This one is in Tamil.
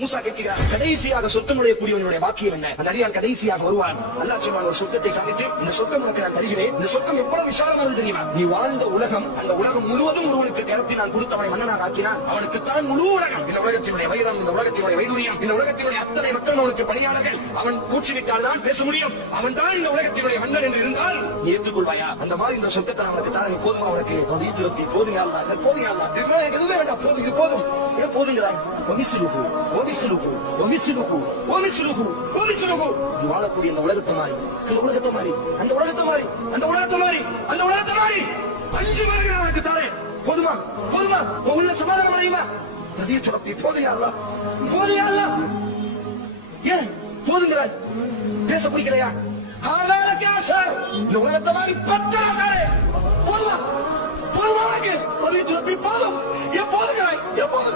மூசா கேட்கிறார், கடைசியாக சொர்க்கம் நுழையக்கூடியவனுடைய வாக்கியம் என்ன? அந்த அடியான் கடைசியாக வருவான். அல்லாஹ் சொன்னான், ஒரு சொர்க்கத்தை காமித்து, இந்த சொர்க்கம் உனக்கு நான் தருகிறேன். இந்த சொர்க்கம் எவ்வளவு விசாலமானது தெரியுமா? நீ வாழ்ந்த உலகம், அந்த உலகம் முழுவதும் ஒருவனுக்கு கருத்தி நான் கொடுத்தவனை மன்னனாக ஆக்கினான். அவனுக்கு தான் முழு உலகம். இந்த உலகத்தினுடைய வைரம், இந்த உலகத்தினுடைய வைடூரியம், இந்த உலகத்தினுடைய அத்தனை மக்கள் அவனுக்கு பணியாளர்கள். அவன் கூச்சிவிட்டால் தான் பேச முடியும். அவன் தான் இந்த உலகத்தினுடைய மன்னன் என்று இருந்தால் நீ ஏற்றுக்கொள்வாயா? அந்த மாதிரி இந்த சொர்க்கத்தை அவனுக்கு தான் போதும். அவனுக்கு போதும், எதுவுமே வேண்டாம், போதும், இது போதும், போதுங்கிறாய். வாழக்கூடிய அந்த உலகத்தை மாறி, அந்த உலகத்தை மாறி, அந்த உலகத்தை மாறி, அந்த உலகத்தை மாறி, அந்த உலகத்தை மாறி 5 வருகிற அவனுக்கு தாரே. போதுமா? போதுமா? உள்ள சமாதானம் அடையுமா? நதியை சுரப்பி போதையா? போதையா? ஏன் போதுங்கிறாய்? பேச பிடிக்கலையா? இந்த உலகத்தை மாறி பற்றாதாரே. போதுமா? போதுமா? உனக்கு நதியை சுரப்பி போதும். ஏன் போதுங்கிறாய்? ஏன் போதும்?